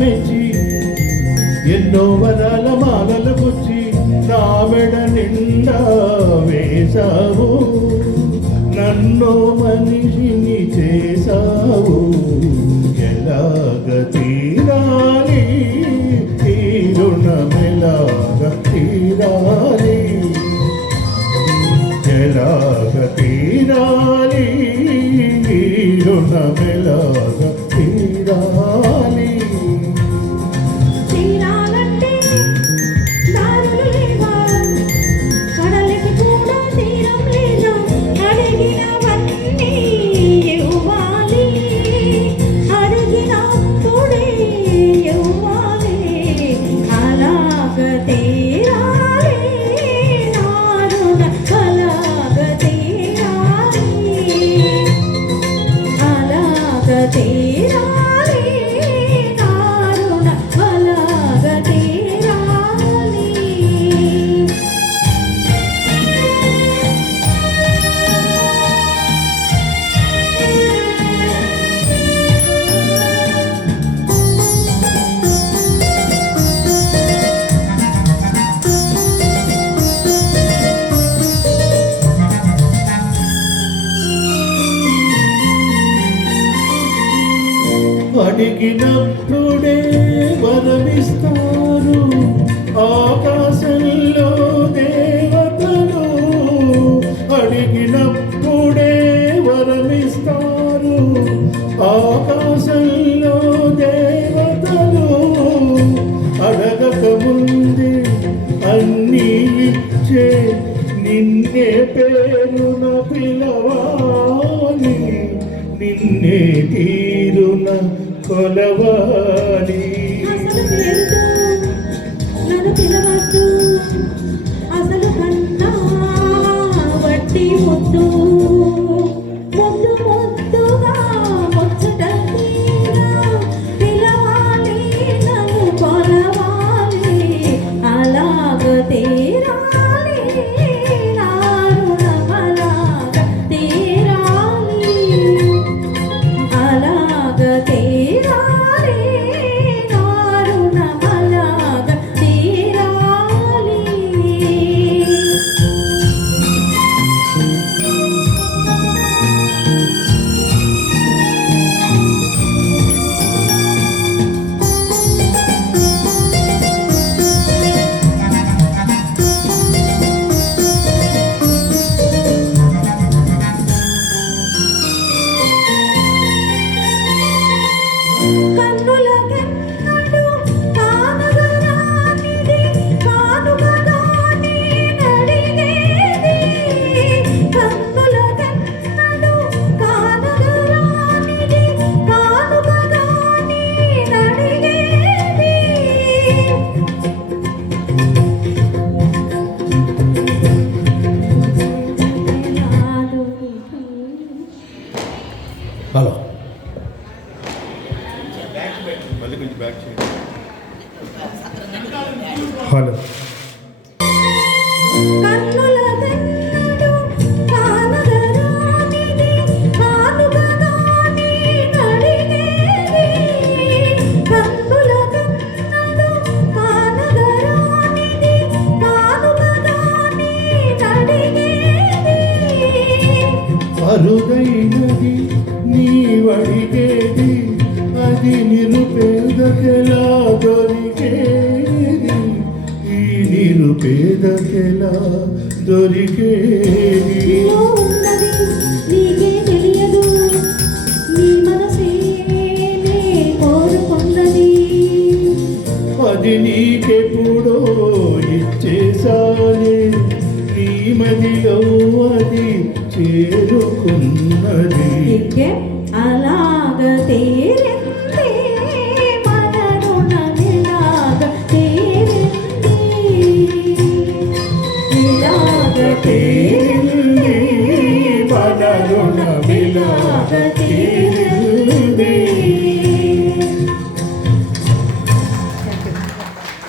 మెచ్చి ఎన్నో వదల మాలలు గుచ్చి నా మెడ నిండా వేశావు. నన్నో మనిషిని Yeah. అడిగినప్పుడే వదమిస్తారు ఆకాశంలో దేవతలు అడిగినప్పుడే వరమిస్తారు ఆకాశంలో దేవతలు అడగక ముందే అన్నీ ఇచ్చే నిన్నే పేరున పిలవాలి. నిన్నే తీ కొలవాలి హలో. అరుదైనది నీవడిగేది అది నిరుపేదకెలా దొరికే పేదకెలా దొరికేది?